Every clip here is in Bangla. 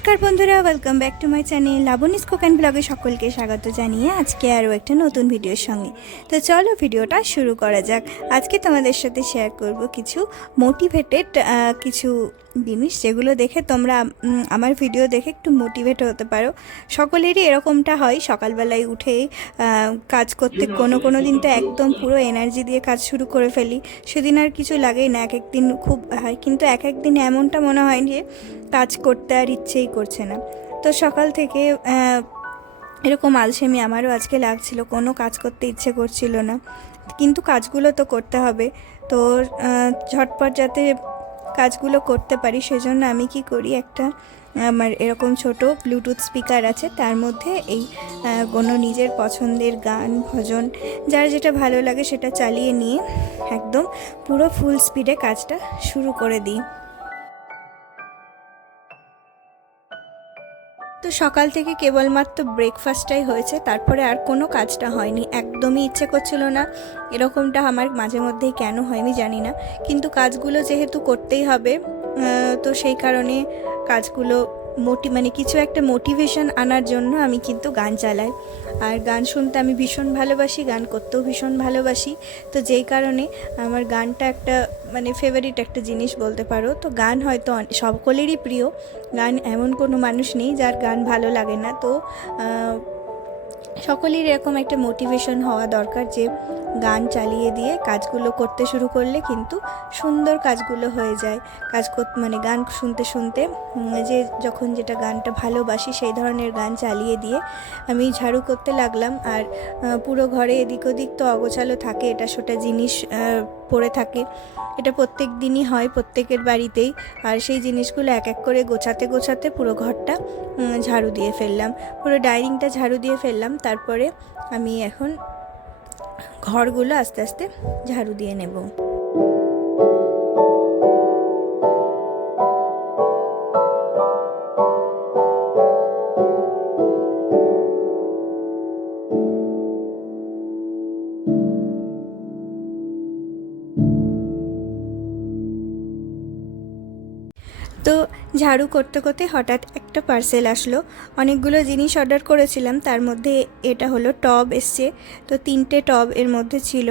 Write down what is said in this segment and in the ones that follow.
নমস্কার বন্ধুরা, welcome back to my channel Laboni's cook and ব্লগে সকলকে স্বাগত জানিয়ে আজকে আরও একটা নতুন ভিডিওর সঙ্গে। তো চলো ভিডিওটা শুরু করা যাক। আজকে তোমাদের সাথে শেয়ার করব কিছু মোটিভেটেড কিছু জিনিস, যেগুলো দেখে তোমরা আমার ভিডিও দেখে একটু মোটিভেট হতে পারো। সকলেরই এরকমটা হয়, সকালবেলায় উঠে কাজ করতে কোনো দিন তো একদম পুরো এনার্জি দিয়ে কাজ শুরু করে ফেলি, সেদিন আর কিছু লাগেই না। এক একদিন খুব হয়, কিন্তু এক একদিন এমনটা মনে হয় যে কাজ করতে আর ইচ্ছেই করছে না। তো সকাল থেকে এরকম আলসেমি আমারও আজকে লাগছিল, কোনো কাজ করতে ইচ্ছে করছিল না, কিন্তু কাজগুলো তো করতে হবে। তো ঝটপট যাতে কাজগুলো করতে পারি সেজন্য আমি কি করি, একটা আমার এরকম ছোট ব্লুটুথ স্পিকার আছে, তার মধ্যে এই কোনো নিজের পছন্দের গান ভজন যার যেটা ভালো লাগে সেটা চালিয়ে নিয়ে একদম পুরো ফুল স্পিডে কাজটা শুরু করে দিই। তো সকাল থেকে কেবলমাত্র ব্রেকফাস্টটাই হয়েছে, তারপরে আর কোনো কাজটা হয়নি, একদমই ইচ্ছে করছিল না। এরকমটা আমার মাঝে মধ্যেই কেন হয় আমি জানি না, কিন্তু কাজগুলো যেহেতু করতেই হবে, তো সেই কারণে কাজগুলো কিছু একটা মোটিভেশন আনার জন্য আমি কিন্তু গান চালাই। আর গান শুনতে আমি ভীষণ ভালোবাসি, গান করতেও ভীষণ ভালোবাসি। তো যেই কারণে আমার গানটা একটা ফেভারিট একটা জিনিস বলতে পারো। তো গান হয়তো সকলেরই প্রিয়, গান এমন কোনো মানুষ নেই যার গান ভালো লাগে না। তো সকলের এরকম একটা মোটিভেশন হওয়া দরকার যে গান চালিয়ে দিয়ে কাজগুলো করতে শুরু করলে কিন্তু সুন্দর কাজগুলো হয়ে যায়। গান শুনতে শুনতে যে যখন যেটা গানটা ভালোবাসি সেই ধরনের গান চালিয়ে দিয়ে আমি ঝাড়ু করতে লাগলাম। আর পুরো ঘরে এদিক ওদিক তো অগোছালো থাকে, এটা সেটা জিনিস পড়ে থাকে, এটা প্রত্যেক দিনই হয় প্রত্যেকের বাড়িতেই। আর সেই জিনিসগুলো এক এক করে গোছাতে গোছাতে পুরো ঘরটা ঝাড়ু দিয়ে ফেললাম, পুরো ডাইনিংটা ঝাড়ু দিয়ে ফেললাম। তারপরে আমি এখন ঘরগুলো আস্তে আস্তে ঝাড়ু দিয়ে নেব। তো ঝাড়ু করতে করতে হঠাৎ একটা পার্সেল আসলো। অনেকগুলো জিনিস অর্ডার করেছিলাম, তার মধ্যে এটা হলো টব এসছে। তো 3টে টব এর মধ্যে ছিল।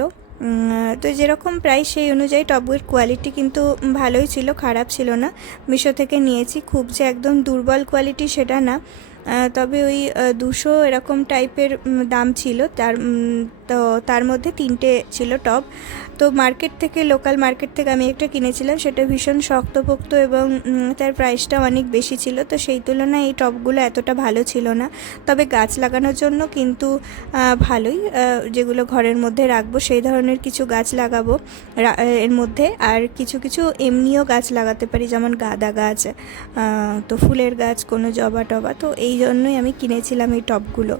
তো যেরকম প্রাইস সেই অনুযায়ী টবের কোয়ালিটি কিন্তু ভালোই ছিল, খারাপ ছিল না। মিশো থেকে নিয়েছি, খুব যে একদম দুর্বল কোয়ালিটি সেটা না, তবে ওই 200 এরকম টাইপের দাম ছিল। তো তার মধ্যে 3টে ছিল টব। তো লোকাল মার্কেট থেকে আমি একটা কিনেছিলাম, সেটা ভীষণ শক্তপোক্ত এবং তার প্রাইসটা অনেক বেশি ছিল। তো সেই তুলনায় এই টবগুলো এতটা ভালো ছিল না, তবে গাছ লাগানোর জন্য কিন্তু ভালোই। যেগুলো ঘরের মধ্যে রাখবো সেই ধরনের কিছু গাছ লাগাবো এর মধ্যে। আর কিছু কিছু এমনিও গাছ লাগাতে পারি, যেমন গাঁদা গাছ, তো ফুলের গাছ, কোনো জবা টবা। তো এই জন্যই আমি কিনেছিলাম এই টবগুলো।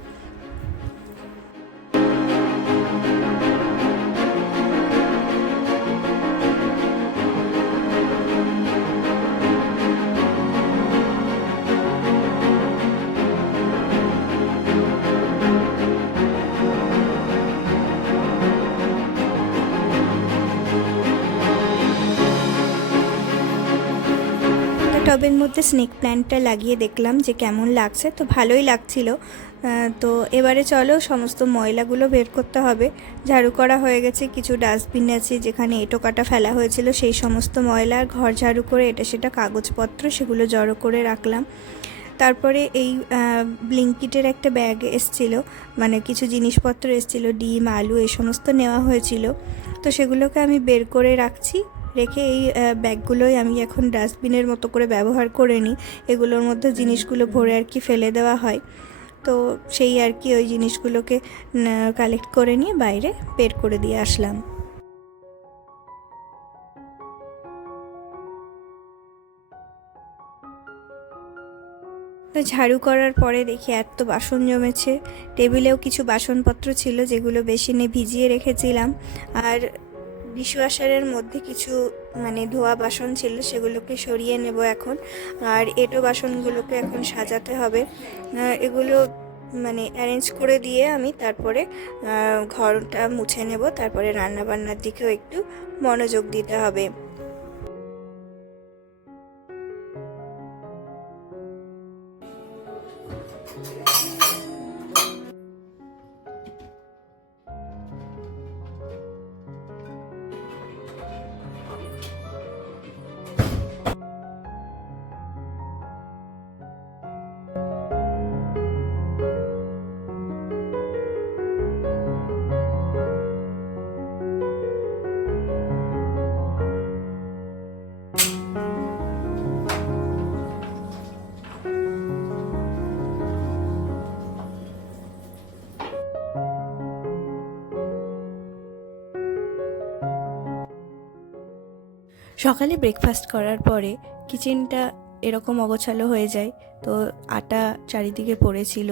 টবের মধ্যে স্নেক প্ল্যান্টটা লাগিয়ে দেখলাম যে কেমন লাগছে, তো ভালোই লাগছিল। তো এবারে চলো সমস্ত ময়লাগুলো বের করতে হবে। ঝাড়ু করা হয়ে গেছে, কিছু ডাস্টবিন আছে যেখানে এঁটো কাটা ফেলা হয়েছিল সেই সমস্ত ময়লা, আর ঘর ঝাড়ু করে এটা সেটা কাগজপত্র সেগুলো জড়ো করে রাখলাম। তারপরে এই ব্লিঙ্কিটের একটা ব্যাগ এসছিল, কিছু জিনিসপত্র এসছিল, ডিম আলু এই সমস্ত নেওয়া হয়েছিল। তো সেগুলোকে আমি বের করে রেখে এই ব্যাগগুলোই আমি এখন ডাস্টবিনের মতো করে ব্যবহার করে নিই। এগুলোর মধ্যে জিনিসগুলো ভরে আর কি ফেলে দেওয়া হয়। তো সেই আর কি ওই জিনিসগুলোকে কালেক্ট করে নিয়ে বাইরে বের করে দিয়ে আসলাম। তো ঝাড়ু করার পরে দেখি এত বাসন জমেছে, টেবিলেও কিছু বাসনপত্র ছিল যেগুলো বেসিনে ভিজিয়ে রেখেছিলাম। আর ডিশওয়াশারের মধ্যে কিছু ধোয়া বাসন ছিল, সেগুলোকে সরিয়ে নেব এখন। আর এঁটো বাসনগুলোকে এখন সাজাতে হবে। এগুলো অ্যারেঞ্জ করে দিয়ে আমি তারপরে ঘরটা মুছে নেব, তারপরে রান্নাবান্নার দিকেও একটু মনোযোগ দিতে হবে। সকালে ব্রেকফাস্ট করার পরে কিচেনটা এরকম অগোছালো হয়ে যায়। তো আটা চারিদিকে পড়েছিল,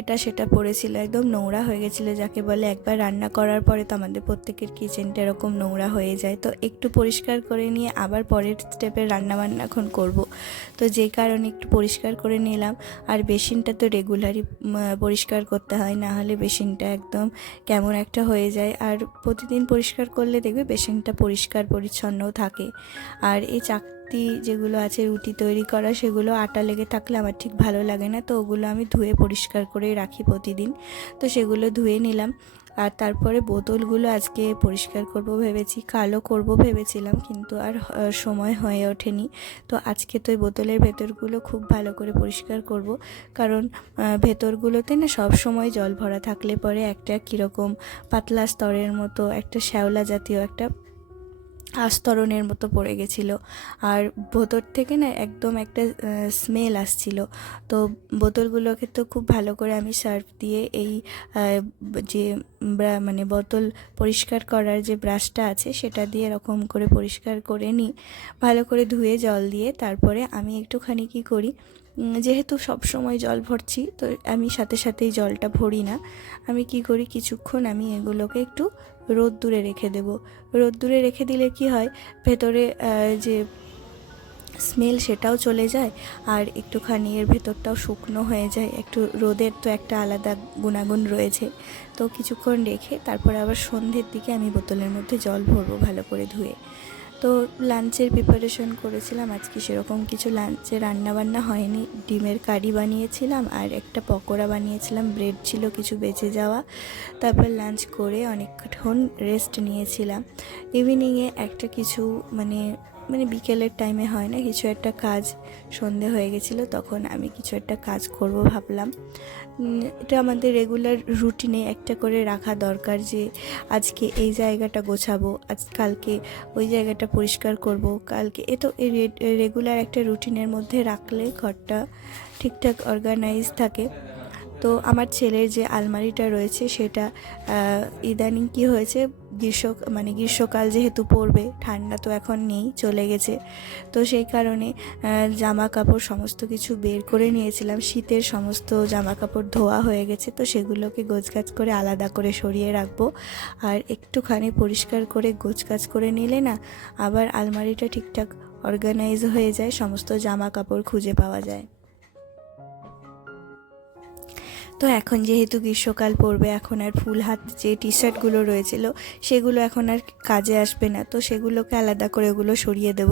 এটা সেটা পড়েছিল, একদম নোংরা হয়ে গেছিলো, যাকে বলে একবার রান্না করার পরে তো আমাদের প্রত্যেকের কিচেনটা এরকম নোংরা হয়ে যায়। তো একটু পরিষ্কার করে নিয়ে আবার পরের স্টেপে রান্নাবান্না এখন করব, তো যেই কারণে একটু পরিষ্কার করে নিলাম। আর বেসিনটা তো রেগুলারই পরিষ্কার করতে হয়, না হলে বেসিনটা একদম কেমন একটা হয়ে যায়। আর প্রতিদিন পরিষ্কার করলে দেখবে বেসিনটা পরিষ্কার পরিচ্ছন্নও থাকে। আর এই যেগুলো আছে রুটি তৈরি করা, সেগুলো আটা লেগে থাকলে আমার ঠিক ভালো লাগে না, তো ওগুলো আমি ধুয়ে পরিষ্কার করে রাখি প্রতিদিন। তো সেগুলো ধুয়ে নিলাম। আর তারপরে বোতলগুলো আজকে পরিষ্কার করব ভেবেছি, কালো করব ভেবেছিলাম, কিন্তু আর সময় হয়ে ওঠেনি। তো আজকে তো ওই বোতলের ভেতরগুলো খুব ভালো করে পরিষ্কার করব, কারণ ভেতরগুলোতে না সব সময় জল ভরা থাকলে পরে একটা কীরকম পাতলা স্তরের মতো একটা শ্যাওলা জাতীয় একটা আস্তরণের মতো পড়ে গেছিলো। আর ভেতর থেকে না একদম একটা স্মেল আসছিল। তো বোতলগুলোকে তো খুব ভালো করে আমি সার্ফ দিয়ে এই যে মানে বোতল পরিষ্কার করার যে ব্রাশটা আছে সেটা দিয়ে এরকম করে পরিষ্কার করে নিই, ভালো করে ধুয়ে জল দিয়ে। তারপরে আমি একটুখানি কী করি, যেহেতু সব সময় জল ভরছি, তো আমি সাথে সাথেই জলটা ভরি না। আমি কি করি, কিছুক্ষণ আমি এগুলোকে একটু রোদ্দুরে রেখে দেব। রোদ্দুরে রেখে দিলে কি হয়, ভেতরে যে স্মেল সেটাও চলে যায়, আর একটুখানি এর ভেতরটাও শুকনো হয়ে যায়। একটু রোদের তো একটা আলাদা গুণাগুণ রয়েছে। তো কিছুক্ষণ রেখে তারপরে আবার সন্ধ্যের দিকে আমি বোতলের মধ্যে জল ভরবো ভালো করে ধুয়ে। তো লাঞ্চের প্রিপারেশন করেছিলাম আজকে, সেরকম কিছু লাঞ্চে রান্নাবান্না হয়নি। ডিমের কারি বানিয়েছিলাম আর একটা পকোড়া বানিয়েছিলাম, ব্রেড ছিল কিছু বেঁচে যাওয়া। তারপর লাঞ্চ করে অনেকক্ষণ রেস্ট নিয়েছিলাম। ইভিনিংয়ে একটা কিছু মানে বিকেলের টাইমে হয় না কিছু একটা কাজ, সন্ধে হয়ে গেছিলো, তখন আমি কিছু একটা কাজ করব ভাবলাম। এটা আমাদের রেগুলার রুটিনে একটা করে রাখা দরকার, যে আজকে এই জায়গাটা গোছাবো, কালকে ওই জায়গাটা পরিষ্কার করব, কালকে এ তো রেগুলার একটা রুটিনের মধ্যে রাখলে ঘরটা ঠিকঠাক অর্গানাইজ থাকে। তো আমার ছেলের যে আলমারিটা রয়েছে সেটা ইদানিং কি হয়েছে, গ্রীষ্মকাল যেহেতু পড়বে, ঠান্ডা তো এখন নেই, চলে গেছে। তো সেই কারণে জামা কাপড় সমস্ত কিছু বের করে নিয়েছিলাম, শীতের সমস্ত জামা কাপড় ধোয়া হয়ে গেছে, তো সেগুলোকে গোছগাছ করে আলাদা করে সরিয়ে রাখবো। আর একটুখানি পরিষ্কার করে গোছগাছ করে নিলে না আবার আলমারিটা ঠিকঠাক অর্গানাইজ হয়ে যায়, সমস্ত জামা কাপড় খুঁজে পাওয়া যায়। তো এখন যেহেতু গ্রীষ্মকাল পড়বে, এখন আর ফুল হাত যে টি শার্টগুলো রয়েছিল সেগুলো এখন আর কাজে আসবে না, তো সেগুলোকে আলাদা করে ওগুলো সরিয়ে দেব।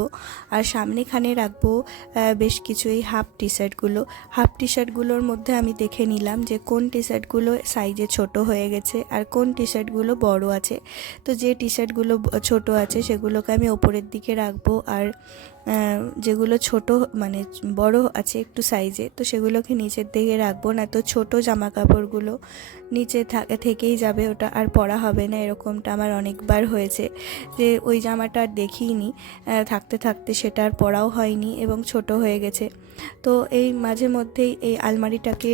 আর সামনেখানে রাখবো বেশ কিছু এই হাফ টি শার্টগুলোর মধ্যে আমি দেখে নিলাম যে কোন টি শার্টগুলো সাইজে ছোট হয়ে গেছে আর কোন টি শার্টগুলো বড় আছে। তো যে টি শার্টগুলো ছোট আছে সেগুলোকে আমি ওপরের দিকে রাখবো, আর যেগুলো ছোট বড় আছে একটু সাইজে, তো সেগুলোকে নিচের দিকে রাখবো, না তো ছোট জামা কাপড়গুলো নিচে থেকেই যাবে, ওটা আর পরা হবে না। এরকমটা আমার অনেকবার হয়েছে যে ওই জামাটা আর দেখিইনি, থাকতে থাকতে সেটা আর পরাও হয়নি এবং ছোট হয়ে গেছে। তো এই মাঝে মধ্যেই এই আলমারিটাকে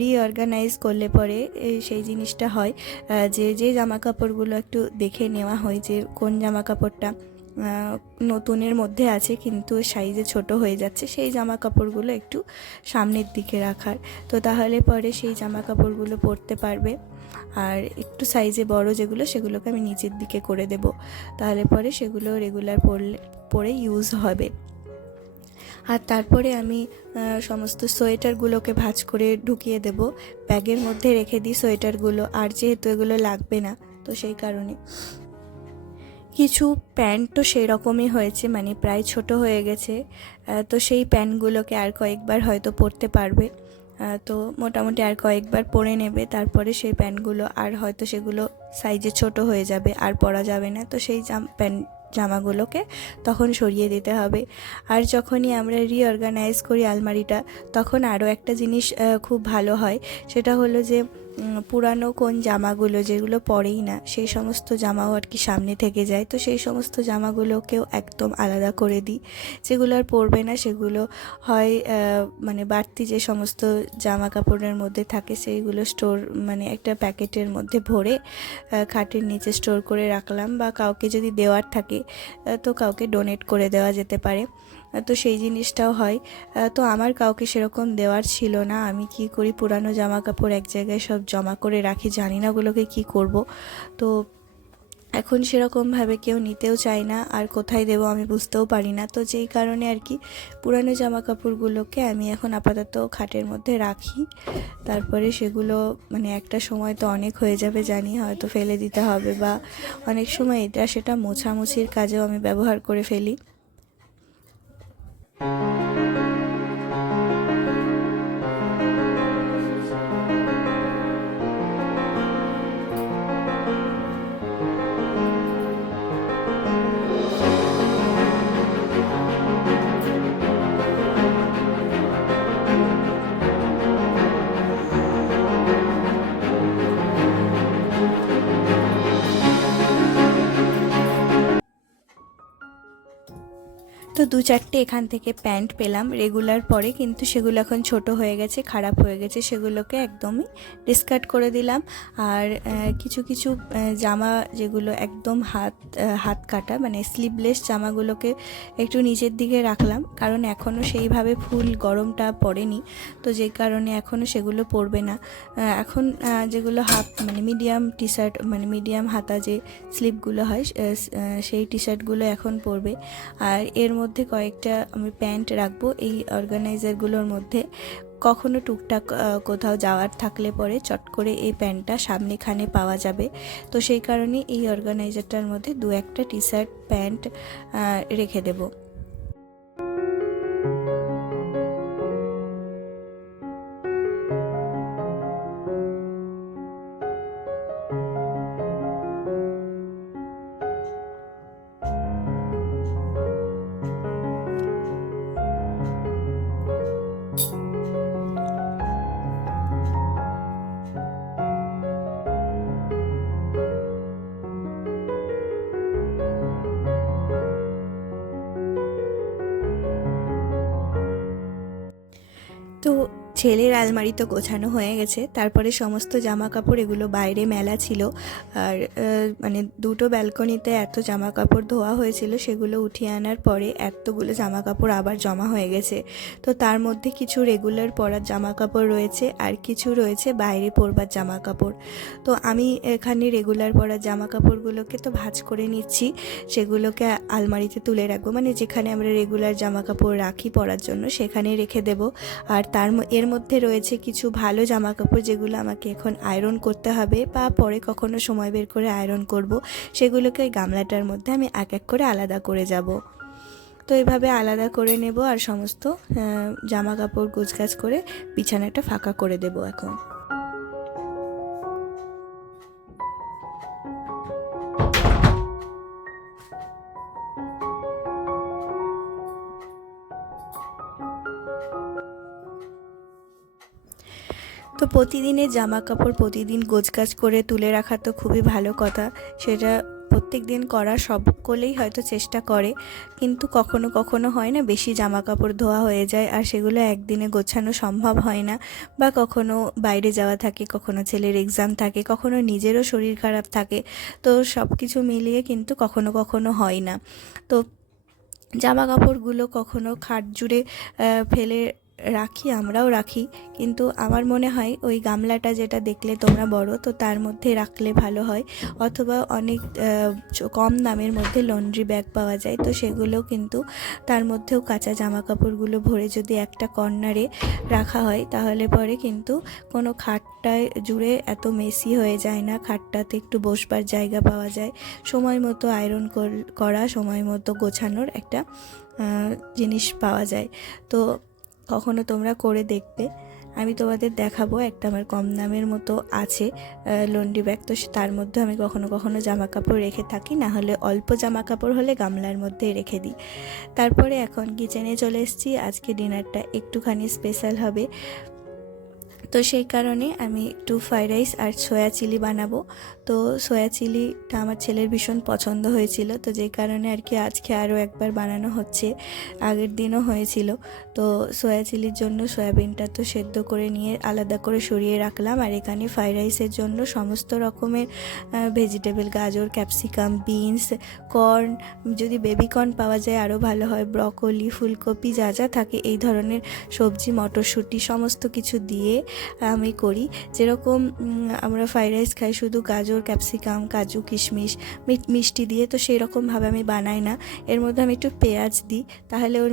রিঅর্গানাইজ করলে পরে সেই জিনিসটা হয়, যে জামা কাপড়গুলো একটু দেখে নেওয়া হয় যে কোন জামা কাপড়টা নতুনের মধ্যে আছে কিন্তু সাইজে ছোট হয়ে যাচ্ছে, সেই জামা কাপড়গুলো একটু সামনের দিকে রাখার। তো তাহলে পরে সেই জামা কাপড়গুলো পরতে পারবে। আর একটু সাইজে বড় যেগুলো, সেগুলোকে আমি নিচের দিকে করে দেব, তাহলে পরে সেগুলো রেগুলার পরে ইউজ হবে। আর তারপরে আমি সমস্ত সোয়েটারগুলোকে ভাঁজ করে ঢুকিয়ে দেব, ব্যাগের মধ্যে রেখে দিই সোয়েটারগুলো, আর যেহেতু এগুলো লাগবে না তো সেই কারণে। কিছু প্যান্ট তো সেই রকমই হয়েছে, প্রায় ছোট হয়ে গেছে, তো সেই প্যান্টগুলোকে আর কয়েকবার হয়তো পরতে পারবে। তো মোটামুটি আর কয়েকবার পরে নেবে, তারপরে সেই প্যান্টগুলো আর হয়তো সেগুলো সাইজে ছোট হয়ে যাবে, আর পরা যাবে না, তো সেই জামাগুলোকে তখন সরিয়ে দিতে হবে। আর যখনই আমরা রিঅর্গানাইজ করি আলমারিটা, তখন আরও একটা জিনিস খুব ভালো হয়, সেটা হলো যে পুরানো কোন জামাগুলো যেগুলো পরেই না সেই সমস্ত জামাও আর কি সামনে থেকে যায়, তো সেই সমস্ত জামাগুলোকেও একদম আলাদা করে দিই। যেগুলো আর পরবে না সেগুলো হয় মানে বাড়তি যে সমস্ত জামা কাপড়ের মধ্যে থাকে সেইগুলো স্টোর মানে একটা প্যাকেটের মধ্যে ভরে খাটের নিচে স্টোর করে রাখলাম, বা কাউকে যদি দেওয়ার থাকে তো কাউকে ডোনেট করে দেওয়া যেতে পারে, তো সেই জিনিসটাও হয়। তো আমার কাউকে সেরকম দেওয়ার ছিল না। আমি কি করি, পুরানো জামা কাপড় এক জায়গায় সব জমা করে রাখি, জানি না ওগুলোকে কি করব। তো এখন সেরকমভাবে কেউ নিতেও চায় না, আর কোথায় দেবো আমি বুঝতেও পারি না। তো যেই কারণে আর কি পুরানো জামা কাপড়গুলোকে আমি এখন আপাতত খাটের মধ্যে রাখি। তারপরে সেগুলো মানে একটা সময় তো অনেক হয়ে যাবে জানি, হয়তো ফেলে দিতে হবে, বা অনেক সময় এটা সেটা মোছামুছির কাজেও আমি ব্যবহার করে ফেলি। তো 2-4টে এখান থেকে প্যান্ট পেলাম রেগুলার পরে, কিন্তু সেগুলো এখন ছোট হয়ে গেছে, খারাপ হয়ে গেছে, সেগুলোকে একদমই ডিসকার্ড করে দিলাম। আর কিছু কিছু জামা যেগুলো একদম হাত কাটা মানে স্লিভলেস জামাগুলোকে একটু নিচের দিকে রাখলাম, কারণ এখনও সেইভাবে ফুল গরমটা পড়েনি, তো যে কারণে এখনও সেগুলো পরবে না। এখন যেগুলো হাফ মানে মিডিয়াম টি শার্ট মানে মিডিয়াম হাতা যে স্লিভগুলো হয় সেই টি শার্টগুলো এখন পরবে। আর এর মধ্যে কয়েকটা আমি প্যান্ট রাখবো এই অর্গানাইজারগুলোর মধ্যে। কখনো টুকটাক কোথাও যাওয়ার থাকলে পরে চট করে এই প্যান্টটা সামনেখানে পাওয়া যাবে, তো সেই কারণে এই অর্গানাইজারটার মধ্যে 2-1টা টি শার্ট প্যান্ট রেখে দেবো। তো ছেলের আলমারি তো গোছানো হয়ে গেছে, তারপরে সমস্ত জামা কাপড় এগুলো বাইরে মেলা ছিল। আর মানে দুটো ব্যালকনিতে এত জামা কাপড় ধোয়া হয়েছিল, সেগুলো উঠিয়ে আনার পরে এতগুলো জামা কাপড় আবার জমা হয়ে গেছে। তো তার মধ্যে কিছু রেগুলার পরার জামা কাপড় রয়েছে, আর কিছু রয়েছে বাইরে পরবার জামা কাপড়। তো আমি এখানে রেগুলার পরার জামা কাপড়গুলোকে তো ভাঁজ করে নিচ্ছি, সেগুলোকে আলমারিতে তুলে রাখবো, মানে যেখানে আমরা রেগুলার জামা কাপড় রাখি পরার জন্য সেখানে রেখে দেবো। আর এর মধ্যে রয়েছে কিছু ভালো জামা কাপড় যেগুলো আমাকে এখন আয়রন করতে হবে, বা পরে কখনো সময় বের করে আয়রন করব, সেগুলোকে ওই গামলাটার মধ্যে আমি এক এক করে আলাদা করে যাব। তো এইভাবে আলাদা করে নেব, আর সমস্ত জামা কাপড় গোছগাছ করে বিছানাটা ফাঁকা করে দেব এখন। তো প্রতিদিনের জামা কাপড় প্রতিদিন গোছগাছ করে তুলে রাখা তো খুবই ভালো কথা, সেটা প্রত্যেক দিন করা সকলেই হয়তো চেষ্টা করে, কিন্তু কখনো কখনো হয় না বেশি জামা কাপড় ধোয়া হয়ে যায় আর সেগুলো একদিনে গোছানো সম্ভব হয় না, বা কখনো বাইরে যাওয়া থাকে, কখনো ছেলের এক্সাম থাকে, কখনো নিজেরও শরীর খারাপ থাকে, তো সব কিছু মিলিয়ে কিন্তু কখনো কখনো হয় না। তো জামা কাপড়গুলো কখনো খাট জুড়ে ফেলে রাখি, আমরাও রাখি, কিন্তু আমার মনে হয় ওই গামলাটা যেটা দেখলে তোমরা বড়, তো তার মধ্যে রাখলে ভালো হয়। অথবা অনেক কম দামের মধ্যে লন্ড্রি ব্যাগ পাওয়া যায়, তো সেগুলো কিন্তু তার মধ্যেও কাঁচা জামা কাপড়গুলো ভরে যদি একটা কর্নারে রাখা হয় তাহলে পরে কিন্তু কোনো খাটটায় জুড়ে এত মেসি হয়ে যায় না, খাটটাতে একটু বসবার জায়গা পাওয়া যায়, সময় মতো আয়রন করা, সময় মতো গোছানোর একটা জিনিস পাওয়া যায়। তো কখনো তোমরা করে দেখবে, আমি তোমাদের দেখাবো। একটা আমার কম দামের মতো আছে লন্ড্রি ব্যাগ, তো তার মধ্যে আমি কখনো কখনো জামা কাপড় রেখে থাকি, না হলে অল্প জামা কাপড় হলে গামলার মধ্যে রেখে দিই। তারপরে এখন কিচেনে চলে এসেছি, আজকে ডিনারটা একটুখানি স্পেশাল হবে। তো সেই কারণে আমি একটু ফ্রাইড রাইস আর সয়া চিলি বানাবো। তো সয়া চিলিটা আমার ছেলের ভীষণ পছন্দ হয়েছিল, তো যেই কারণে আর কি আজকে আরও একবার বানানো হচ্ছে। আগের দিনও হয়েছিল। তো সয়া চিলির জন্য সয়াবিনটা তো সেদ্ধ করে নিয়ে আলাদা করে সরিয়ে রাখলাম, আর এখানে ফ্রাইড রাইসের জন্য সমস্ত রকমের ভেজিটেবল, গাজর, ক্যাপসিকাম, বিনস, কর্ন, যদি বেবি কর্ন পাওয়া যায় আরও ভালো হয়, ব্রকলি, ফুলকপি, যা যা থাকে এই ধরনের সবজি, মটরশুঁটি সমস্ত কিছু দিয়ে আমি করি। যেরকম আমরা ফ্রাইড রাইস খাই শুধু গাজর, ক্যাপসিকাম, কাজু, কিশমিশ, মিষ্টি দিয়ে, তো সেই রকমভাবে আমি বানাই না। এর মধ্যে আমি একটু পেঁয়াজ দিই, তাহলে ওর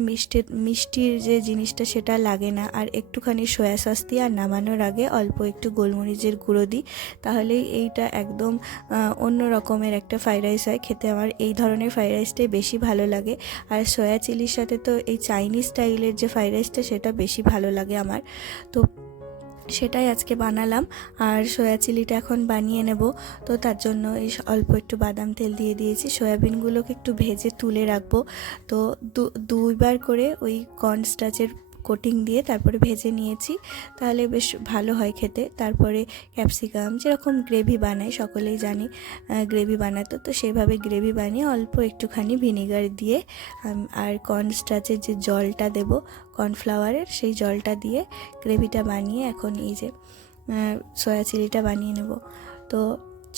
মিষ্টির যে জিনিসটা সেটা লাগে না। আর একটুখানি সয়া সস দিই, আর নামানোর আগে অল্প একটু গোলমরিচের গুঁড়ো দিই, তাহলেই এইটা একদম অন্য রকমের একটা ফ্রাইড রাইস হয়। খেতে আমার এই ধরনের ফ্রাইড রাইসটাই বেশি ভালো লাগে। আর সয়া চিলির সাথে তো এই চাইনিজ স্টাইলের যে ফ্রাইড রাইসটা সেটা বেশি ভালো লাগে আমার। তো সেটাই আজকে বানালাম। আর সয়া চিলিটা এখন বানিয়ে নেব। তো তার জন্য এই অল্প একটু বাদাম তেল দিয়ে দিয়েছি, সয়াবিনগুলোকে একটু ভেজে তুলে রাখবো। তো দুইবার করে ওই কর্নস্টাচের কোটিং দিয়ে তারপরে ভেজে নিয়েছি, তাহলে বেশ ভালো হয় খেতে। তারপরে ক্যাপসিকাম, যেরকম গ্রেভি বানাই সকলেই জানি গ্রেভি বানাতো, তো সেভাবে গ্রেভি বানিয়ে অল্প একটুখানি ভিনিগার দিয়ে আর কর্নস্টাচের যে জলটা দেব কর্নফ্লাওয়ারের, সেই জলটা দিয়ে গ্রেভিটা বানিয়ে এখন এই যে সয়া চিলিটা বানিয়ে নেব। তো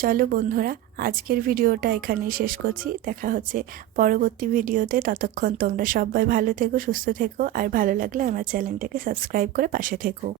চলো বন্ধুরা, আজকের ভিডিওটা এখানেই শেষ করছি। দেখা হচ্ছে পরবর্তী ভিডিওতে। ততক্ষণ তোমরা সবাই ভালো থেকো, সুস্থ থেকো, আর ভালো লাগলে আমার চ্যানেলটাকে সাবস্ক্রাইব করে পাশে থেকো।